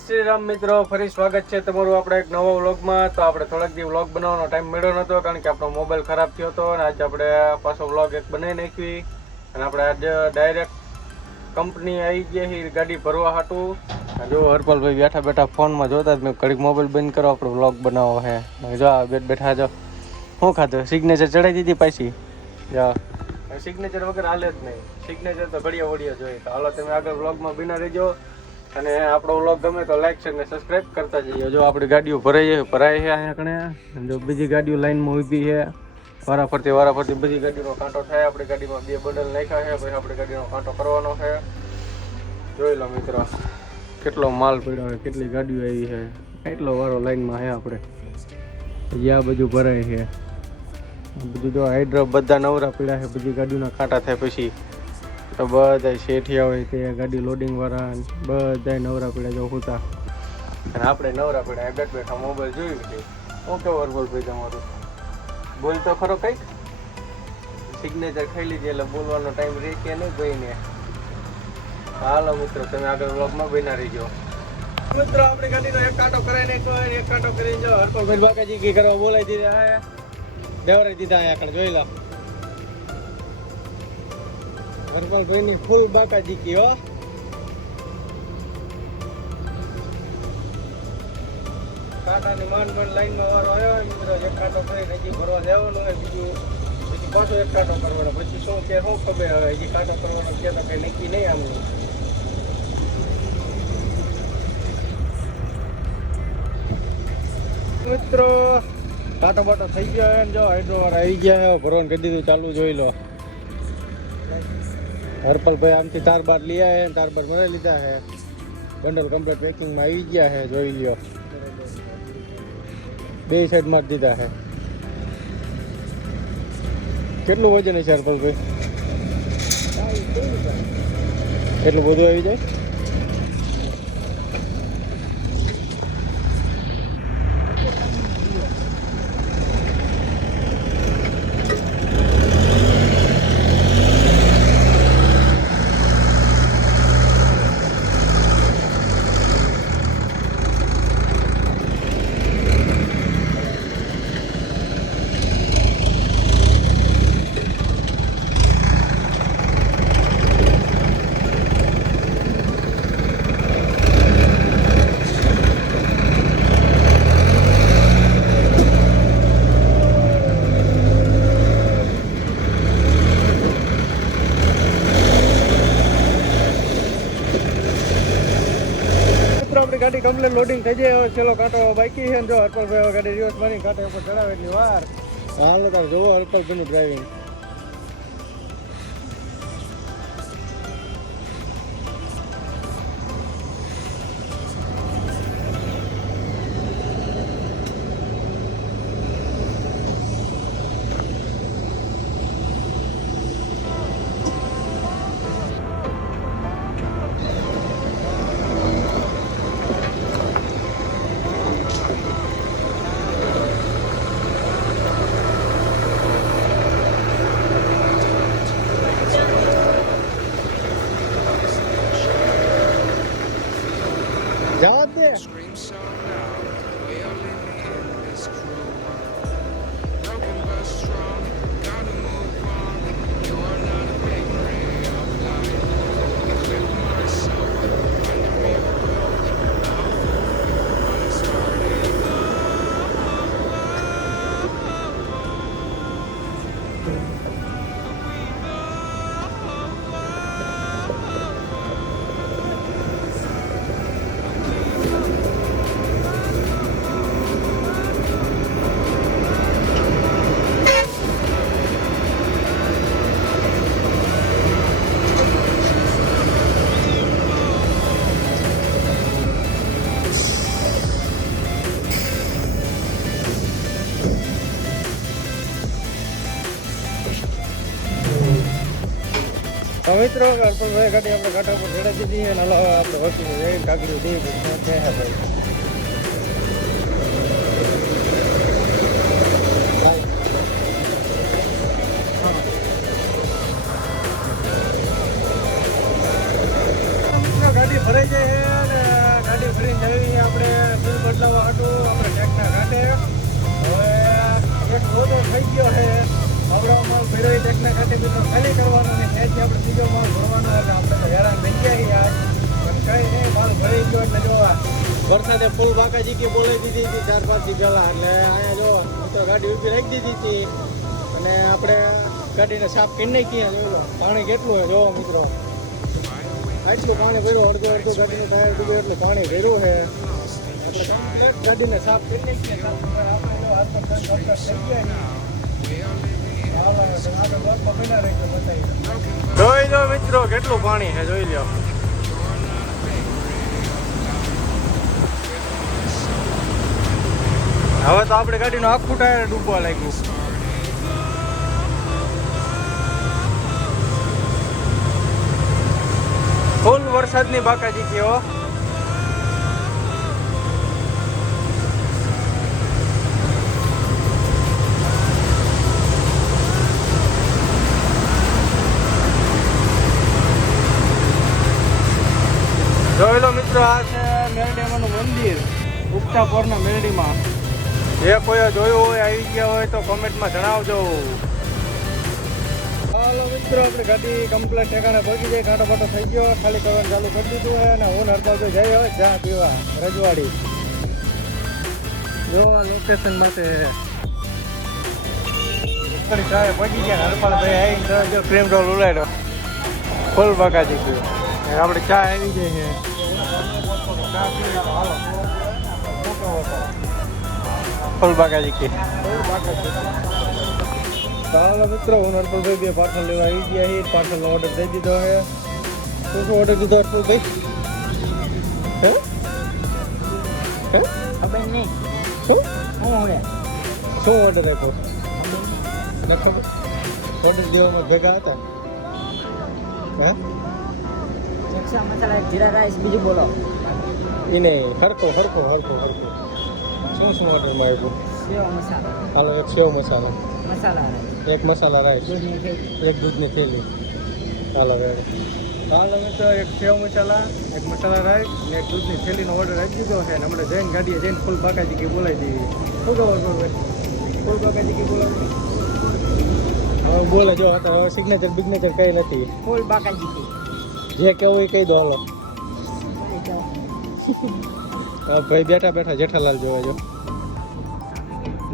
શ્રી રામ મિત્રો, ફરી સ્વાગત છે તમારું આપણે એક નવા વ્લોગમાં. તો આપણે થોડાક દી વ્લોગ બનાવવાનો ટાઈમ મળ્યો નહોતો કારણ કે આપણો મોબાઈલ ખરાબ થયો હતો અને આજે આપણે પાછો વ્લોગ એક બનાવી નાખવી અને આપણે આજે ડાયરેક્ટ કંપની આવી ગઈ છે ગાડી ભરવા હાટું. જો હરપાલભાઈ બેઠા બેઠા ફોનમાં જોતા મેં ઘડીક મોબાઈલ બંધ કરો, આપણો વ્લોગ બનાવો હે. જો બેઠ બેઠા જો શું ખાધું? સિગ્નેચર ચડાવી દીધી પાછી. જા. સિગ્નેચર વગર હાલે જ નહીં. સિગ્નેચર તો ઘડિયા વડિયા જોઈએ તો હાલો તમે આગળ વ્લોગમાં બિના રહેજો. અને આપણો વ્લોગ ગમે તો લાઈક શેર ને સબસ્ક્રાઇબ કરતા જઈએ. જો આપણી ગાડીઓ ભરાઈ છે ભરાય છે અહીંયા કણે જો બીજી ગાડીઓ લાઈનમાં ઊભી છે. વારા ફરતી વારા ફરતી બધી ગાડીનો કાંટો થાય. આપણી ગાડીમાં બે બંડલ નાખ્યા છે, પછી આપણી ગાડીનો કાંટો કરવાનો છે. જોઈ લો મિત્રો, કેટલો માલ પડ્યો છે, કેટલી ગાડીઓ આવી છે. કેટલો વારો લાઈનમાં છે આપણે. યા બધું ભરાય છે. બધું જો હાઇડ્રો બધા નવરા પીડા છે, બધી ગાડીઓના કાંટા થાય પછી. તો બધા શેઠિયા હોય તે ગાડી લોડિંગ વાળા બધા નવરા પીડા જો હોતા. અને આપણે નવરા પીડા બેઠ બેઠા મોબાઈલ જોયું છે. હું કેવો અરબોલ ભાઈ તમારું? બોલ તો ખરો કંઈક. સિગ્નેચર ખાઈ લીધી એટલે બોલવાનો ટાઈમ રહે કે નહીં ભાઈને હાલો મિત્રો, તમે આગળ વ્લોગમાં રહી રહીજો. મિત્રો, આપણી ગાડીનો એક કાંટો કરાવી નાખ્યો એક કાંટો કરીને જો હરપલભાઈ બાકાજી કી કરવા બોલાવી દીધા દેવરાઈ દીધા અહીંયા આગળ, જોઈ લો. હરપલભાઈ ની ફૂલ બાકાજી કી હો. કાંટાની માંડ માંડ લાઈનમાં વારો આવ્યો હોય મિત્રો એક કાંટો કરીને હજી ભરવા જવાનું હોય, બીજું પછી પાછો એક કાંટો કરવાનો. પછી શું કે, શું ખબર હવે? હજી કાંટો કરવાનો કે તો કંઈ નક્કી નહીં આમનું મિત્રો કાંટો બાટો થઈ ગયો હે જો હાઇડ્રો વાળા આવી ગયા, હે. ભરવાનું કરી દીધું, ચાલુ જોઈ લો. હરપલભાઈ આમથી તાર બાર લઈ આવ્યા તાર બાર મને લીધા છે બંડલ કમ્પ્લીટ પેકિંગમાં આવી ગયા છે જોઈ લ્યો. બે સાઈડ મારી દીધા છે કેટલું વજન છે હરપલભાઈ? એટલું બધું આવી જાય મિત્રો આપણી ગાડી કમ્પ્લેટ લોડિંગ થઈ જાય છેલ્લો કાંટો બાકી છે ને જો હરપલભાઈ ગાડી રિવર્સ મારી કાંટો ઉપર ચડાવે એટલી વાર. હાલ તાર જોવો હરપલભાઈનું driving God damn. Scream so loud, we are living in this cruel world. Broken but strong. મિત્રો હરપલભાઈ ગાડી આપણે કાંટા પર ચડાવી છે અને હાલો હવે આપણે વકીલ જઈ કાકડી દઈએ પછી ગાડી ભરાઈ જાય ગાડી ભરીને બદલાવવા હતું આપણે ટેકના ઘાટે. હવે એક મોટો થઈ ગયો છે. અવડો માલ ભેળવી ટેકના ખાતે મિત્રો ખાલી કરવાનો અને આપણે બીજો માલ ભરવાનો આપણે તો હેરાન ગયા પણ કંઈ નહીં, માલ ભરી ગયો એટલે જોવા વરસાદે ફૂલ બાકાજી કે બોલાવી દીધી હતી ચાર પાંચ દી પહેલા અહીંયા જો તો ગાડી ઊભી રાખી દીધી હતી. અને આપણે ગાડીને સાફ કરી નાખી જોયો પાણી કેટલું છે જોવો મિત્રો. આટલું પાણી ભર્યું, અડધું અડધું ગાડીનું એટલે પાણી ભર્યું છે. ગાડીને સાફ કરી નાખીએ. જોઈ લો મિત્રો, કેટલું પાણી છે, જોઈ લો. હવે તો આપણે ગાડીનું આખું ટાયર ડૂબવા લાગ્યું ફૂલ વરસાદની બાકાજી છે જોઈ લો મિત્રો આ છે મેરડીમાનું મંદિર. ઉપતાપોરના મેરડીમાં જે કોઈ જોયું હોય આવી ગયા હોય તો કોમેન્ટમાં જણાવજો. હાલો મિત્રો આપણી ગાડી કમ્પ્લેટ ઠેકાણે પહોંચી જાય કાંટો બાટો થઈ ગયો. ખાલી કરવાનું ચાલુ કરી દીધું હોય અને હું હરતા તો જઈ હવે ચા પીવા. રજવાડી. જો આ લોકેશન માટે ચાય પહોંચી ગયા. હરપાલભાઈ આવીને તો જો પ્રેમ રોલ ઉડાડ્યો ફૂલ બકાજી ગયું આપણે ચા આવી જાય છે. ફૂલ બકાજી કે. ચાલો મિત્રો હું નરપલભાઈ બે પાર્સલ લેવા આવી ગયા છે. પાર્સલનો ઓર્ડર દઈ દીધો છે. શું શું ઓર્ડર દીધો નરપલભાઈ હે? હે? ખબર નહીં. શું? શું શું ઓર્ડર આપ્યો? ન ખબર ઓર્ડર દેવામાં ભેગા હતા. હે? ચક્ષા મસાલા એક જીરા રાઈસ બીજું બોલો. નહીં હરખો હરખો હરખો હરખો. શું શું ઓર્ડરમાં સેવ મસાલા. હાલો એક સેવ મસાલો. મસાલા એક મસાલા રાઈસ. એક દૂધની થેલી. હાલો રેડો હાલો તો એક સેવ મસાલા એક મસાલા રાઈસ ને એક દૂધની થેલીનો ઓર્ડર આપી દીધો છે ને આપણે જઈને ગાડીએ જઈને ફૂલ બાકાજી કે બોલાવી દીધી. શું ખબર ફૂલ બાકાજી કે બોલાવી હવે બોલે જો અત્યારે હવે સિગ્નેચર બિગ્નેચર કંઈ નથી. ફૂલ બાકાજી જે કેવું એ કહી દો હાલો ભાઈ બેઠા બેઠા જેઠાલાલ જોવા જો.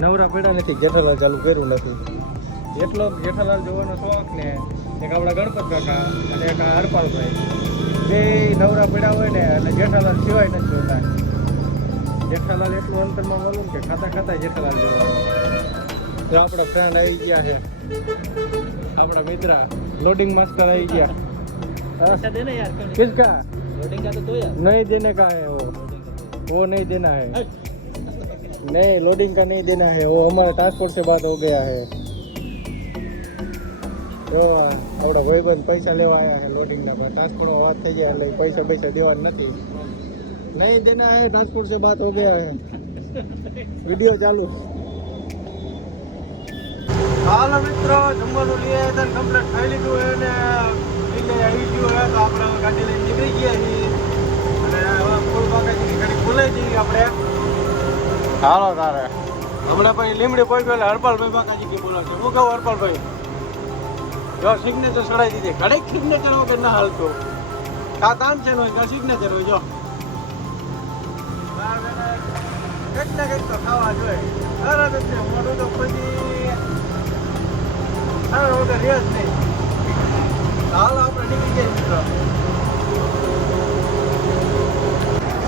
નવરા પડ્યા નથી જેઠાલાલ ચાલુ કર્યું નથી. એટલો જેઠાલાલ જોવાનો શોખ ને એક આપણા ગણપત કાકા અને એક હરપાલભાઈ. બે નવરા પડ્યા હોય ને એટલે જેઠાલાલ સિવાય નથી જોતા. જેઠાલાલ એટલું અંતરમાં બોલું કે ખાતા ખાતા જેઠાલાલ જોવાનું તો આપણા ફ્રેન્ડ આવી ગયા છે. આપણા મિત્ર લોડિંગ માસ્ટર આવી ગયા. देना यार क्यों किसका लोडिंग का तो दो यार नहीं देने का है वो वो नहीं देना है नहीं लोडिंग का नहीं देना है वो हमारे ट्रांसपोर्ट से बात हो गया है તો આપણા ભાઈબંધ પૈસા લેવા આવ્યા છે લોડિંગના પણ ટ્રાન્સપોર્ટમાં વાત થઈ ગયા એટલે પૈસા પૈસા દેવાના નથી નહીં દેના હે ટ્રાન્સપોર્ટ से बात हो गया है વિડિયો ચાલુ હાલો મિત્રો જમવાનું લઈ આવ્યા હતા કમ્પ્લીટ ખાઈ લીધું છે ને એટલે આવી ગયું તો આપણે ગાડી લઈને નીકળી ગયા છીએ અને હવે ફૂલ બાકાજીની ગાડી ખુલાઈ જઈએ આપણે હાલો તારે. હમણાં પછી લીમડી પહોંચ્યો એટલે હરપાલભાઈ બાકાજી કે બોલો છે. હું કહું હરપાલભાઈ જો સિગ્નેચર ચડાવી દીધી. ઘડીક સિગ્નેચર વગર ના હાલતું. કા કામ છે નો ત્યાં સિગ્નેચર હોય, જો. કંઈક ને કંઈક તો ખાવા જોઈએ. સરસ છે મોટું તો પછી સારો વગર રહે મિત્રો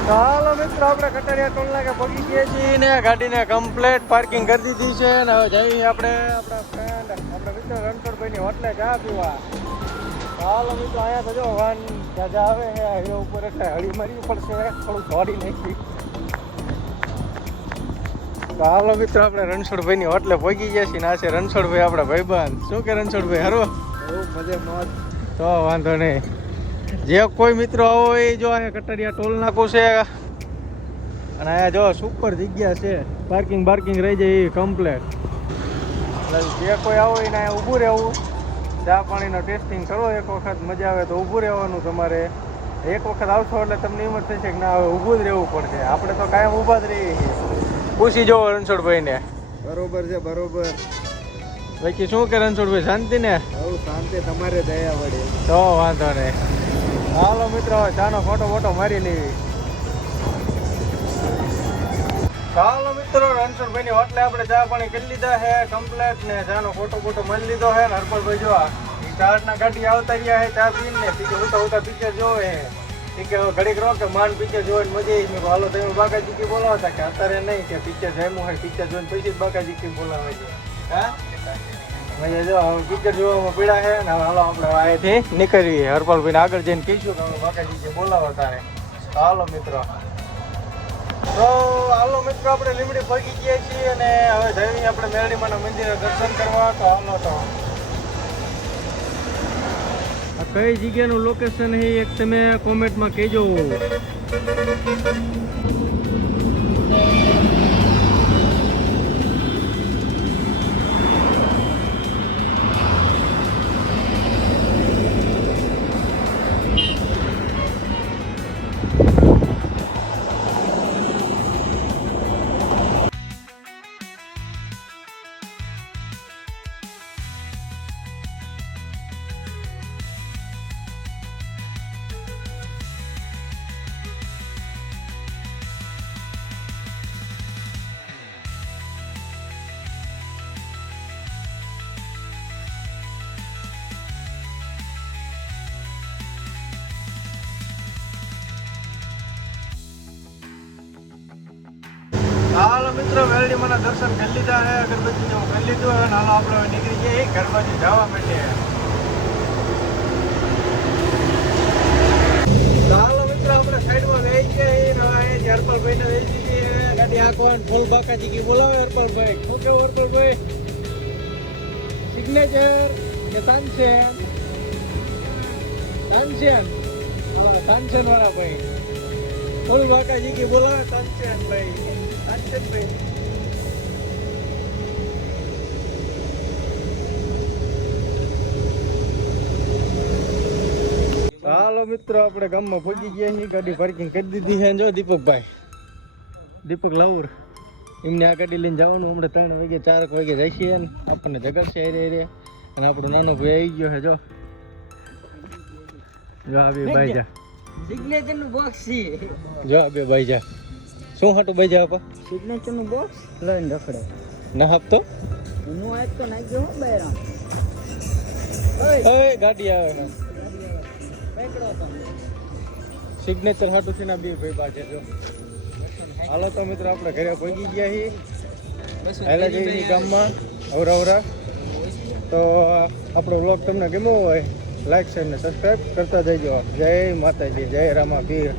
હાલો મિત્રો આપણે કટારિયા ટોલ નાકે પગી ગયા છીએ ને ગાડીને કમ્પ્લેટ પાર્કિંગ કરી દીધી છે ને હવે જઈએ આપણે આપણા ફ્રેન્ડ મિત્રો રણછોડભાઈની હોટલે ચા પીવા. હાલો મિત્રો અહીંયા તો જો વાન ઉપર એટલે હળી મારી પડશે થોડું દોડી નાખી. હાલો મિત્રો આપણે રણછોડભાઈની હોટલે પહોંચી ગયા છીએ ને આ છે રણછોડભાઈ આપણા ભાઈબંધ. શું કે રણછોડભાઈ હરો? મજે મોજ તો વાંધો નહીં. જે કોઈ મિત્રો આવો એ જો અહીંયા કટરિયા ટોલ નાકું છે. અને અહીંયા જો સુપર જગ્યા છે. પાર્કિંગ પાર્કિંગ રહી જાય એ કમ્પ્લેટ એટલે જે કોઈ આવો એને અહીંયા ઊભું રહેવું. ચા પાણીનો ટેસ્ટિંગ કરો એક વખત મજા આવે તો ઊભું રહેવાનું તમારે. એક વખત આવશો એટલે તમને એમ જ થશે કે ના હવે ઊભું જ રહેવું પડશે. આપણે તો કાયમ ઊભા જ રહીએ છીએ. પૂછી જુઓ રણછોડભાઈને. બરોબર છે બરોબર. બાકી શું કે રણછોડભાઈ શાંતિ ને શાંતિ તમારે દયા વડે. તો વાંધો નહીં. હાલો મિત્રો, ચાનો ફોટો ફોટો મારી લેવી ચાલો મિત્રો રણછોડભાઈ ની હોટલે આપણે ચા પાણી કરી લીધા છે કમ્પ્લેટ ને ચાનો ફોટો ફોટો મારી લીધો છે ને હરપલભાઈ જો ચાર ના ગાડી આવતા રહ્યા છે, ચા પીને ને પીકે ઉતા ઉતા પિક્ચર જોવે છે. ઘડીક રહો કે માન પિક્ચર જોઈને મજા આવી. મેં હાલો, તમે બાકાજી કી બોલાવતા કે અત્યારે નહીં, કે પિક્ચર જમ્યું હોય પિક્ચર જોઈને પછી જ બાકાજી કી બોલાવે છે હા? નીકળીએ. હરપાલભાઈ આગળ જઈને કહીશું કે હવે બાકાજી કે બોલાવો તારે. હાલો મિત્રો. તો હાલો મિત્રો, આપણે લીમડી ભાગી ગયા છીએ અને હવે જઈએ આપણે મેરડીમાના મંદિરે દર્શન કરવા. તો હાલો તો. કઈ જગ્યાનું લોકેશન એ એક તમે કોમેન્ટમાં કહેજો. હાલો મિત્રો મને દર્શન કરી લીધા છે. અગરબત્તી જેવું કરી લીધું હવે હાલો આપણે નીકળી જઈએ ઘર બાજુ જવા માટે. હાલો મિત્રો, આપણે સાઈડમાં વહી ગયા છીએ. ને હવે અહીં હરપાલભાઈ ને વહી છીએ. ગાડી આંકવાન ફૂલ બાકાજી કી બોલાવે હરપાલભાઈ. શું કેવું હરપાલભાઈ? સિગ્નેચર કે તાનસેન? તાનસેન? તાનસેન વાળા ભાઈ. ફૂલ બાકાજી કી બોલાવે તાનસેન ભાઈ હાલો મિત્રો આપણે ગામમાં પહોંચી ગયા છીએ. ગાડી પાર્કિંગ કરી દીધી છે. જો દીપકભાઈ. દીપક લાવર એમને આ ગાડી લઈને જવાનું. હમણાં ત્રણ વાગે ચાર વાગે જાય છે ને. આપણને જગડશે રે રે અને આપણો નાનો ભાઈ આવી ગયો છે જો. જો આવી ભાઈ જા. સિગ્નેચરનું બોક્સ છે. જો આવી ભાઈ જા. શું હાટું ભાઈ જા આપા સિગ્નેચરનું બોક્સ લઈને રખડે. ના આપતો? હું આજ તો નાખ્યો હું બૈરા ઓય ગાડી આવે ને પકડો તો સિગ્નેચર હાટું છે ને બી ભાઈ બાજે જો. હાલો તો મિત્રો આપણે ઘરે પહોંચી ગયા છીએ પહેલા જઈએ ગામમાં. અવરા તો આપણો વ્લોગ તમને ગમ્યો હોય લાઈક શેર ને સબસ્ક્રાઈબ કરતા જજો જય માતાજી જય રામા પીર